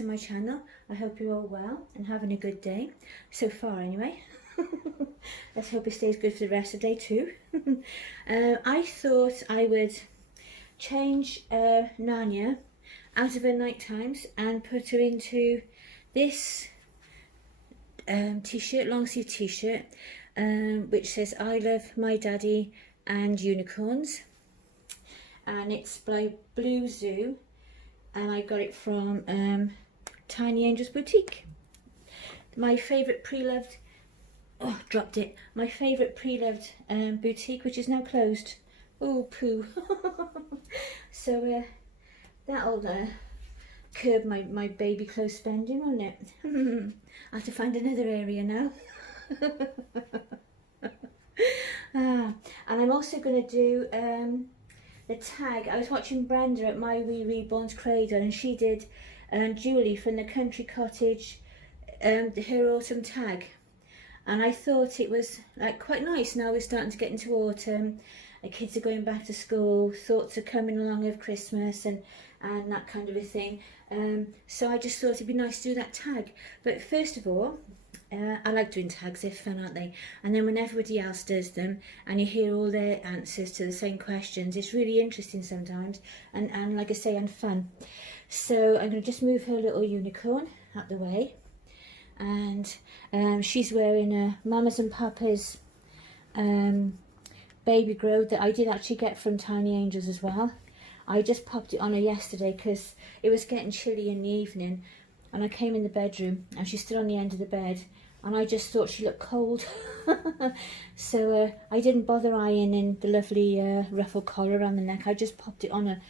to my channel. I hope you're all well and having a good day, so far anyway. Let's hope it stays good for the rest of the day too. I thought I would change Narnia out of her night times and put her into this t-shirt, long sleeve t-shirt, which says I love my daddy and unicorns, and it's by Blue Zoo, and I got it from Tiny Angel's Boutique. My favourite pre-loved, my favourite pre-loved boutique, which is now closed. Oh, poo. So that'll curb my baby clothes spending, won't it? I have to find another area now. And I'm also going to do the tag. I was watching Brenda at My Wee Reborn's Cradle, and she did Julie from the Country Cottage, her autumn tag, and I thought it was like quite nice. Now we're starting to get into autumn, the kids are going back to school, thoughts are coming along of Christmas and that kind of a thing. So I just thought it'd be nice to do that tag. But first of all, I like doing tags, they're fun, aren't they? And then when everybody else does them and you hear all their answers to the same questions, it's really interesting sometimes, and like I say, and fun. So I'm going to just move her little unicorn out the way, and she's wearing a Mama's and Papa's baby grow that I did actually get from Tiny Angels as well. I just popped it on her yesterday because it was getting chilly in the evening, and I came in the bedroom and she stood on the end of the bed, and I just thought she looked cold. So I didn't bother ironing the lovely ruffled collar around the neck. I just popped it on her.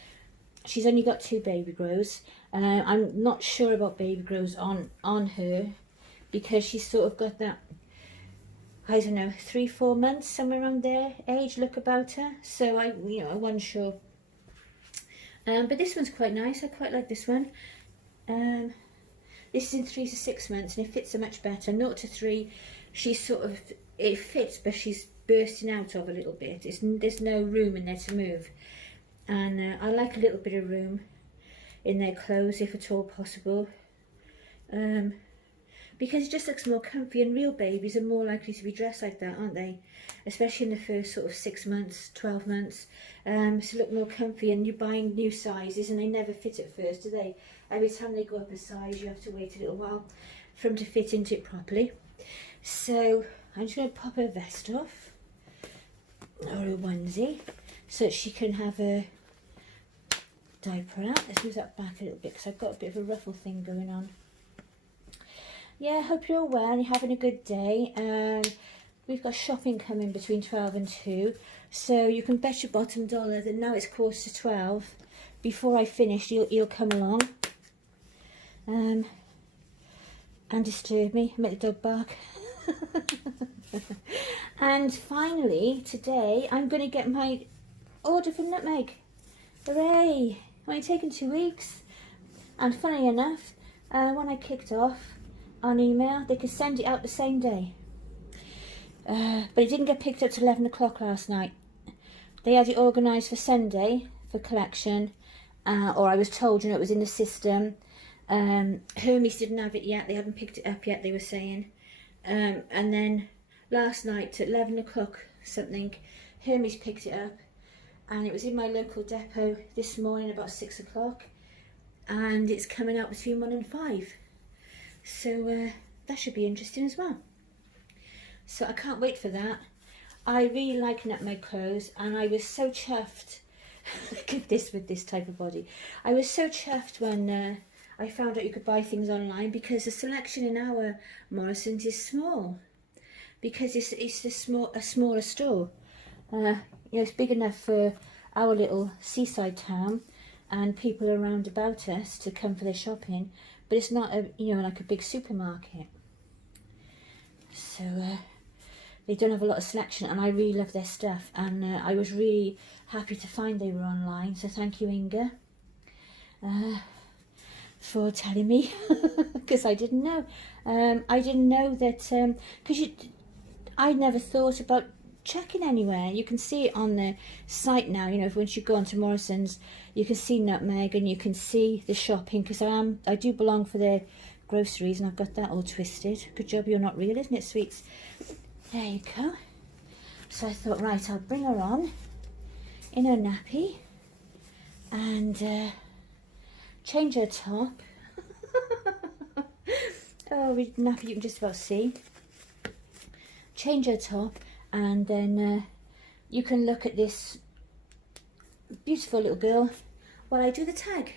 She's only got 2 baby grows. I'm not sure about baby grows on her, because she's sort of got that, I don't know, 3-4 months, somewhere around there age look about her. So I wasn't sure. But this one's quite nice. I quite like this one. This is in 3 to 6 months, and it fits her much better. 0 to 3, she's sort of, it fits, but she's bursting out of a little bit. There's no room in there to move, and I like a little bit of room in their clothes if at all possible, because it just looks more comfy, and real babies are more likely to be dressed like that, aren't they? Especially in the first sort of 6 months, 12 months, to look more comfy. And you're buying new sizes and they never fit at first, do they? Every time they go up a size, you have to wait a little while for them to fit into it properly. So I'm just going to pop her vest off, or her onesie, so that she can have a diaper out. Let's move that back a little bit because I've got a bit of a ruffle thing going on. Yeah, hope you're all well and you're having a good day. We've got shopping coming between 12 and 2, so you can bet your bottom dollar that now it's 11:45. Before I finish, you'll come along and disturb me, make the dog bark. And finally, today, I'm going to get my order from Nutmeg. Hooray! Only taken 2 weeks. And funny enough, when I kicked off on email, they could send it out the same day. But it didn't get picked up till 11 o'clock last night. They had it organised for Sunday for collection, or I was told, it was in the system. Hermes didn't have it yet, they haven't picked it up yet, they were saying. And then last night at 11 o'clock something, Hermes picked it up, and it was in my local depot this morning about 6 o'clock, and it's coming out between 1 and 5. So that should be interesting as well. So I can't wait for that. I really like Nutmeg clothes, and I was so chuffed. Look at this with this type of body. I was so chuffed when I found out you could buy things online, because the selection in our Morrison's is small, because it's a smaller store. It's big enough for our little seaside town and people around about us to come for their shopping, but it's not like a big supermarket. So they don't have a lot of selection, and I really love their stuff, and I was really happy to find they were online, so thank you, Inga, for telling me, because I didn't know. I didn't know that, because I never thought about checking anywhere. You can see it on the site now, you know, once you go onto Morrison's, you can see Nutmeg and you can see the shopping, because I do belong for their groceries, and I've got that all twisted. Good job you're not real, isn't it, sweets? There you go. So I thought, right, I'll bring her on in her nappy and change her top. Oh, with nappy you can just about see. Change her top, and then you can look at this beautiful little girl while I do the tag.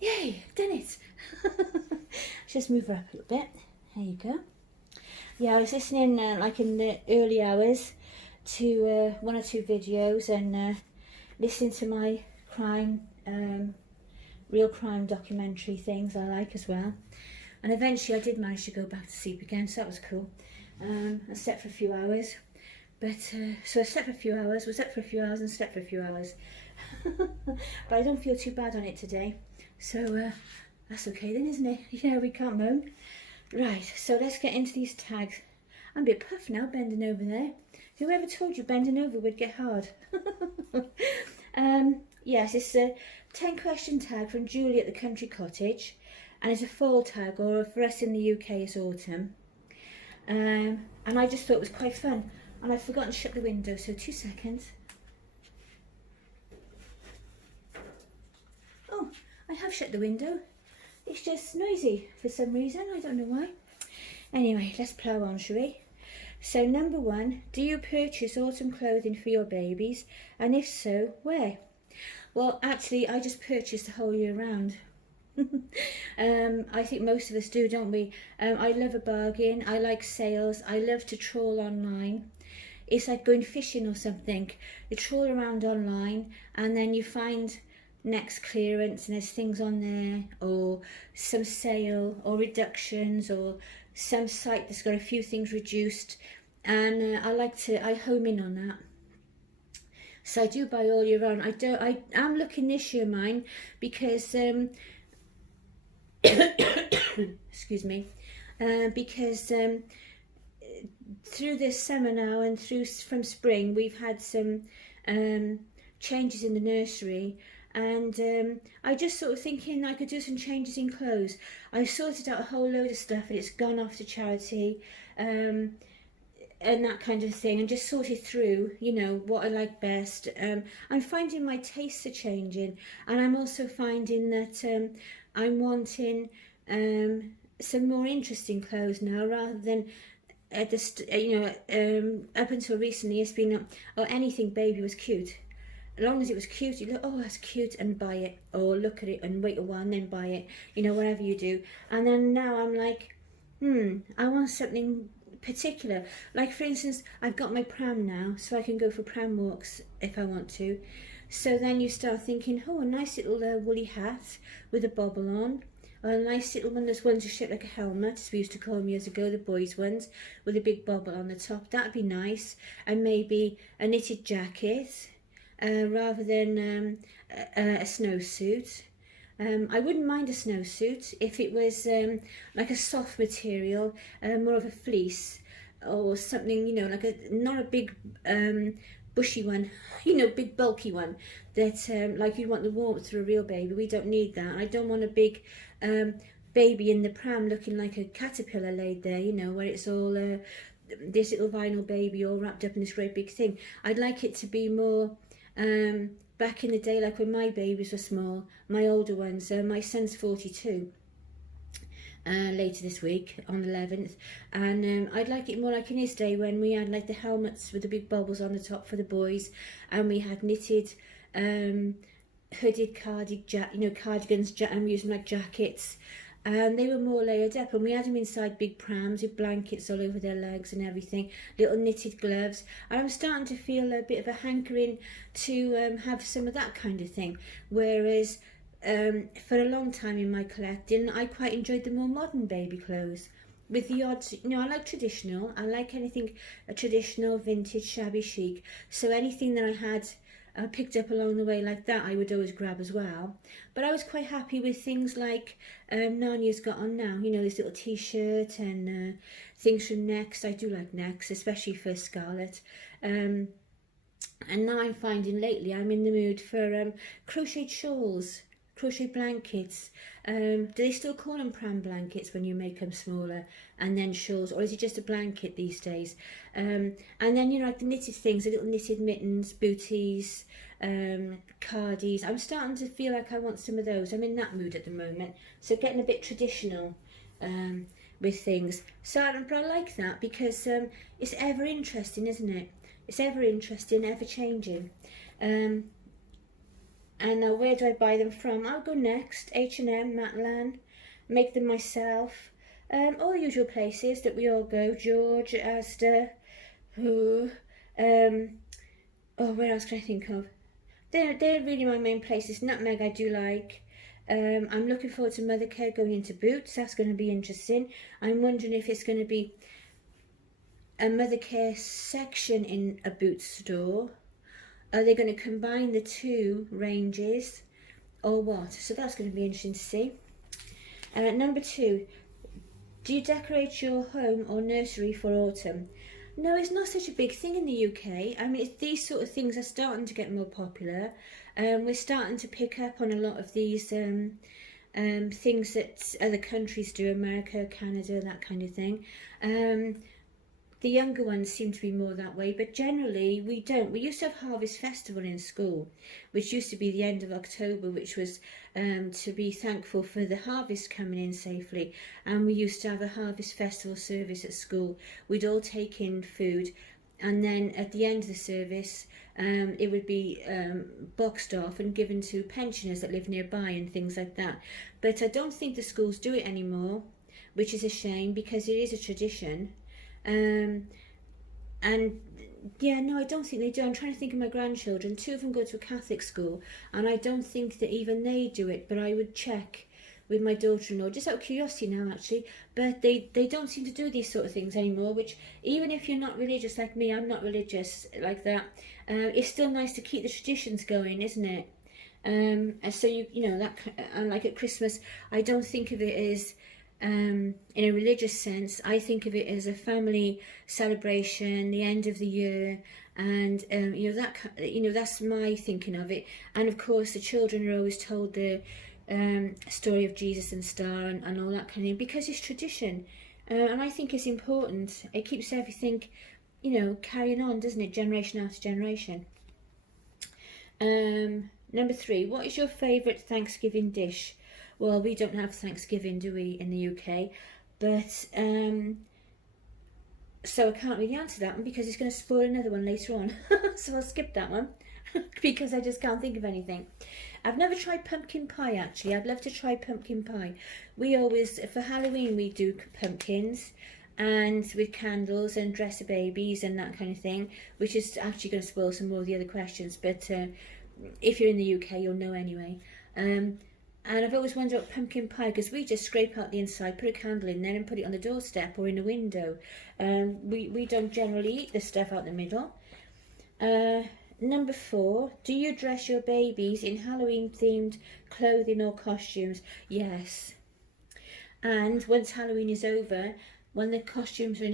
Yay, done it. Just move her up a little bit. There you go. Yeah, I was listening like in the early hours to one or two videos, and listening to my crime, real crime documentary things I like as well. And eventually I did manage to go back to sleep again, so that was cool. I slept for a few hours, but so I slept for a few hours, was up for a few hours and slept for a few hours. But I don't feel too bad on it today, so that's okay then, isn't it? Yeah, we can't moan. Right, so let's get into these tags. I'm a bit puffed now, bending over there. Whoever told you bending over would get hard? Yes, it's a 10 question tag from Julie at the Country Cottage, and it's a fall tag, or for us in the UK it's autumn. And I just thought it was quite fun, and I've forgotten to shut the window, so 2 seconds. Oh, I have shut the window. It's just noisy for some reason, I don't know why. Anyway, let's plough on, shall we? So number 1, do you purchase autumn clothing for your babies? And if so, where? Well, actually, I just purchase the whole year round. I think most of us do, don't we? I love a bargain, I like sales, I love to trawl online. It's like going fishing or something. You trawl around online and then you find next clearance and there's things on there, or some sale or reductions, or some site that's got a few things reduced, and I home in on that. So I do buy all year round. I am looking this year mine because excuse me, because through this summer now and from spring we've had some changes in the nursery, and I just sort of thinking I could do some changes in clothes. I've sorted out a whole load of stuff and it's gone off to charity, and that kind of thing, and just sorted through, you know, what I like best. I'm finding my tastes are changing, and I'm also finding that I'm wanting some more interesting clothes now, rather than up until recently it's been anything baby was cute. As long as it was cute, you look, oh, that's cute, and buy it, or look at it and wait a while and then buy it, you know, whatever you do. And then now I'm like, I want something particular. Like, for instance, I've got my pram now, so I can go for pram walks if I want to. So then you start thinking, oh, a nice little woolly hat with a bobble on, or a nice little one, those ones that shaped like a helmet, as we used to call them years ago, the boys' ones, with a big bobble on the top. That'd be nice. And maybe a knitted jacket, rather than a snowsuit. I wouldn't mind a snowsuit if it was like a soft material, more of a fleece or something, you know, like not a big bushy one, you know, big bulky one that like you'd want the warmth for a real baby. We don't need that. I don't want a big baby in the pram looking like a caterpillar laid there, you know, where it's all this little vinyl baby all wrapped up in this great big thing. I'd like it to be more back in the day, like when my babies were small, my older ones. My son's 42 later this week on the 11th, and I'd like it more like in his day when we had like the helmets with the big bubbles on the top for the boys, and we had knitted hooded cardigans, and we used them like jackets, and they were more layered up, and we had them inside big prams with blankets all over their legs and everything, little knitted gloves. And I'm starting to feel a bit of a hankering to have some of that kind of thing, whereas for a long time in my collecting I quite enjoyed the more modern baby clothes, with the odd, you know, I like traditional, I like anything traditional, vintage, shabby chic, so anything that I had picked up along the way like that, I would always grab as well. But I was quite happy with things like Narnia's got on now, you know, this little t-shirt and things from Next. I do like Next, especially for Scarlett. And now I'm finding lately I'm in the mood for crocheted shawls, crochet blankets. Do they still call them pram blankets when you make them smaller, and then shawls, or is it just a blanket these days? And then, you know, like the knitted things, the little knitted mittens, booties, cardies. I'm starting to feel like I want some of those. I'm in that mood at the moment, so getting a bit traditional with things. So, but I like that because it's ever interesting, isn't it? It's ever interesting, ever changing. And now where do I buy them from? I'll go Next, H&M, Matalan, make them myself. All the usual places that we all go, George, Asda, where else can I think of? They're really my main places. Nutmeg I do like. I'm looking forward to Mothercare going into Boots. That's going to be interesting. I'm wondering if it's going to be a Mothercare section in a Boots store. Are they going to combine the two ranges or what? So that's going to be interesting to see. Number 2, do you decorate your home or nursery for autumn? No, it's not such a big thing in the UK. I mean, these sort of things are starting to get more popular. We're starting to pick up on a lot of these things that other countries do, America, Canada, that kind of thing. The younger ones seem to be more that way, but generally we don't. We used to have Harvest Festival in school, which used to be the end of October, which was to be thankful for the harvest coming in safely. And we used to have a Harvest Festival service at school. We'd all take in food, and then at the end of the service, it would be boxed off and given to pensioners that live nearby and things like that. But I don't think the schools do it anymore, which is a shame because it is a tradition. And yeah, no, I don't think they do. I'm trying to think of my grandchildren. 2 of them go to a Catholic school, and I don't think that even they do it, but I would check with my daughter-in-law, just out of curiosity now actually, but they don't seem to do these sort of things anymore, which even if you're not religious like me, I'm not religious like that, it's still nice to keep the traditions going, isn't it? And so you know that, and like at Christmas, I don't think of it as in a religious sense. I think of it as a family celebration, the end of the year, and you know, that's my thinking of it. And of course, the children are always told the story of Jesus and Star and all that kind of thing because it's tradition, and I think it's important. It keeps everything, you know, carrying on, doesn't it? Generation after generation. Number 3, what is your favourite Thanksgiving dish? Well, we don't have Thanksgiving, do we, in the UK? But, so I can't really answer that one because it's going to spoil another one later on. So I'll skip that one because I just can't think of anything. I've never tried pumpkin pie, actually. I'd love to try pumpkin pie. We always, for Halloween, we do pumpkins and with candles and dresser babies and that kind of thing, which is actually going to spoil some more of the other questions. But if you're in the UK, you'll know anyway. And I've always wondered about pumpkin pie because we just scrape out the inside, put a candle in there and put it on the doorstep or in a window. We don't generally eat the stuff out the middle. Number 4, do you dress your babies in Halloween themed clothing or costumes? Yes. And once Halloween is over, when the costumes are in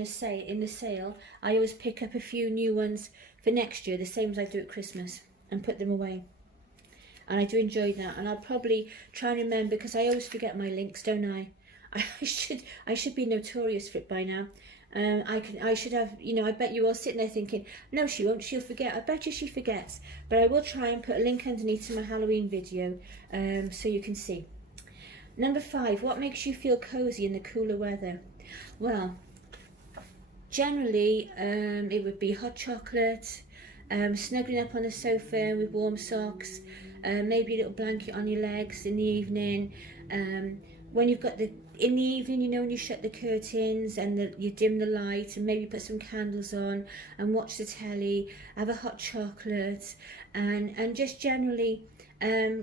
the sale, I always pick up a few new ones for next year, the same as I do at Christmas, and put them away. And I do enjoy that, and I'll probably try and remember because I always forget my links, don't I? I should be notorious for it by now. I should have, you know, I bet you're all sitting there thinking, no, she won't, she'll forget. I bet you she forgets. But I will try and put a link underneath to my Halloween video so you can see. Number 5, what makes you feel cosy in the cooler weather? Well, generally it would be hot chocolate, snuggling up on the sofa with warm socks, maybe a little blanket on your legs in the evening. When you've got in the evening, you know, when you shut the curtains and you dim the light and maybe put some candles on and watch the telly, have a hot chocolate and just generally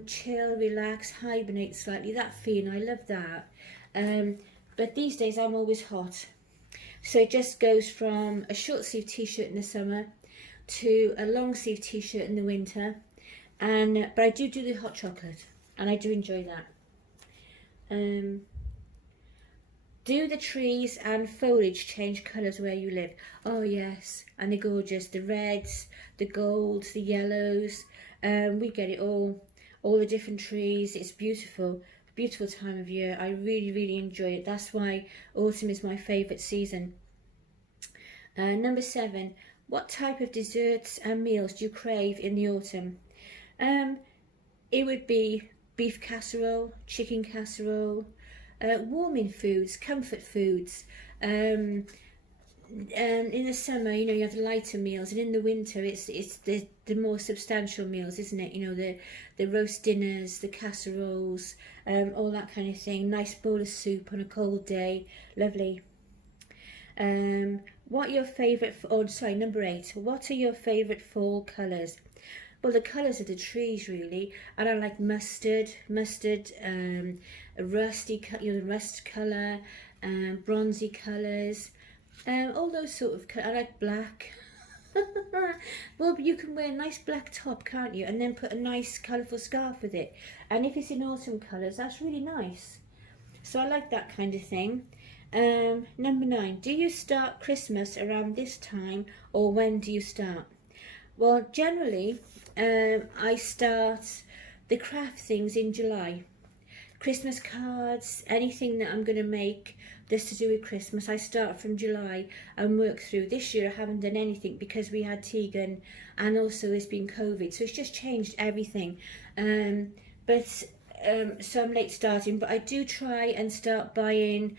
chill, relax, hibernate slightly. That feeling, I love that. But these days I'm always hot. So it just goes from a short sleeve t-shirt in the summer to a long sleeve t-shirt in the winter. but I do the hot chocolate, and I do enjoy that. Do the trees and foliage change colours where you live? Oh yes, and they're gorgeous. The reds, the golds, the yellows. We get it all the different trees. It's beautiful, beautiful time of year. I really, really enjoy it. That's why autumn is my favourite season. Number 7, what type of desserts and meals do you crave in the autumn? It would be beef casserole, chicken casserole, warming foods, comfort foods. In the summer, you know, you have the lighter meals, and in the winter, it's the more substantial meals, isn't it? You know, the roast dinners, the casseroles, all that kind of thing. Nice bowl of soup on a cold day, lovely. What are your favourite? Oh, sorry, number 8. What are your favourite fall colours? Well, the colours of the trees, really, and I like mustard, a rusty, you know, the rust colour, bronzy colours, all those sort of colours. I like black. Well, you can wear a nice black top, can't you? And then put a nice colourful scarf with it. And if it's in autumn colours, that's really nice. So I like that kind of thing. Number 9, do you start Christmas around this time, or when do you start? Well, generally, I start the craft things in July. Christmas cards, anything that I'm going to make that's to do with Christmas, I start from July and work through. This year I haven't done anything because we had Teagan, and also there's been COVID, so it's just changed everything. So I'm late starting, but I do try and start buying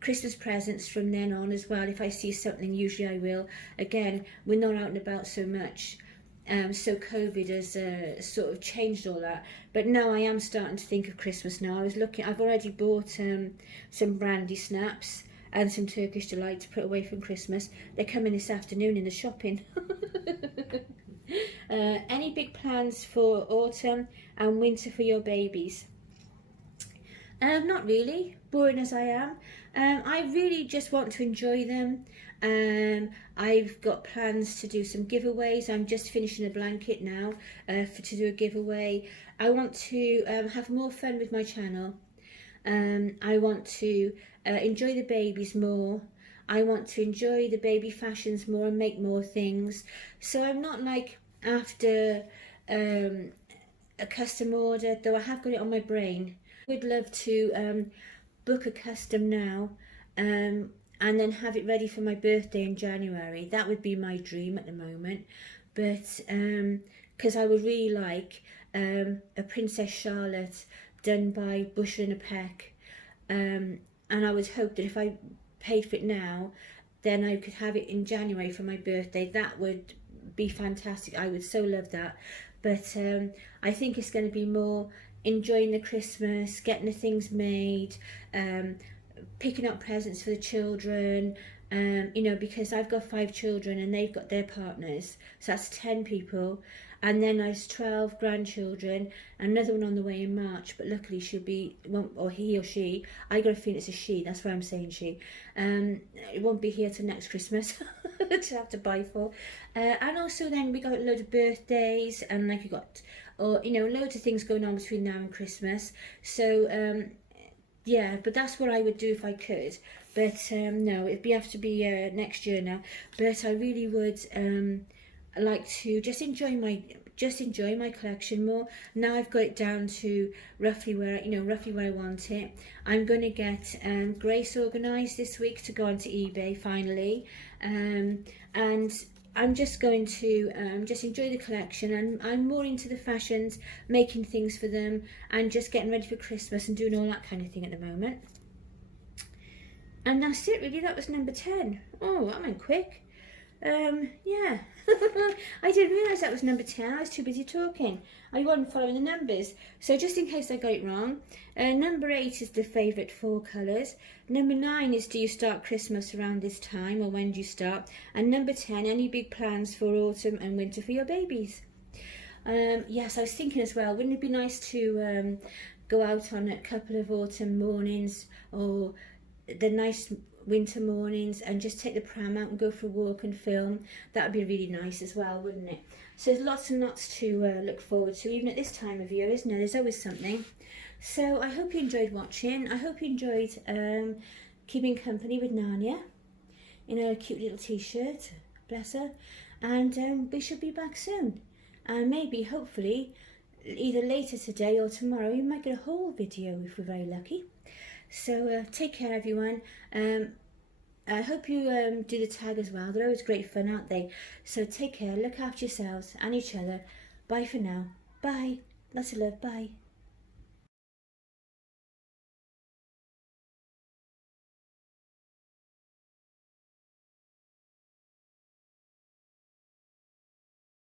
Christmas presents from then on as well. If I see something, usually I will. Again, we're not out and about so much, so COVID has sort of changed all that. But now I am starting to think of Christmas now. I've already bought some brandy snaps and some Turkish delight to put away from Christmas. They're coming this afternoon in the shopping. Any big plans for autumn and winter for your babies? Not really, boring as I am. I really just want to enjoy them. I've got plans to do some giveaways. I'm just finishing a blanket now to do a giveaway. I want to have more fun with my channel. I want to enjoy the babies more. I want to enjoy the baby fashions more and make more things. So I'm not like after a custom order, though I have got it on my brain. I would love to book a custom now and then have it ready for my birthday in January. That would be my dream at the moment. But because I would really like a Princess Charlotte done by Bushel and a Peck. And I would hope that if I paid for it now, then I could have it in January for my birthday. That would be fantastic. I would so love that. But I think it's going to be more enjoying the Christmas, getting the things made, picking up presents for the children, you know, because I've got 5 children and they've got their partners, so that's 10 people, and then there's 12 grandchildren, another one on the way in March, but luckily she'll be, or he or she, I got a feeling it's a she, that's why I'm saying she, it won't be here till next Christmas to have to buy for, and also then we got a load of birthdays, and like we got, or you know, loads of things going on between now and Christmas, so yeah, but that's what I would do if I could. But no, it'd have to be next year now. But I really would like to just enjoy my collection more. Now I've got it down to roughly where I want it. I'm going to get Grace organised this week to go onto eBay finally, and I'm just going to just enjoy the collection, and I'm more into the fashions, making things for them, and just getting ready for Christmas and doing all that kind of thing at the moment. And that's it really, that was number 10. Oh, that went quick. Yeah, I didn't realise that was number 10, I was too busy talking. I wasn't following the numbers. So just in case I got it wrong, number 8 is the favourite fall colours. Number 9 is do you start Christmas around this time, or when do you start? And number 10, any big plans for autumn and winter for your babies? Yes, I was thinking as well, wouldn't it be nice to go out on a couple of autumn mornings, or the nice winter mornings and just take the pram out and go for a walk and film. That would be really nice as well, wouldn't it? So there's lots and lots to look forward to, even at this time of year, isn't there? There's always something. So I hope you enjoyed watching. I hope you enjoyed keeping company with Narnia in a cute little t-shirt, bless her. And we should be back soon. And maybe, hopefully, either later today or tomorrow, you might get a whole video if we're very lucky. So take care, everyone. I hope you do the tag as well. They're always great fun, aren't they? So take care, look after yourselves and each other. Bye for now. Bye. Lots of love. Bye.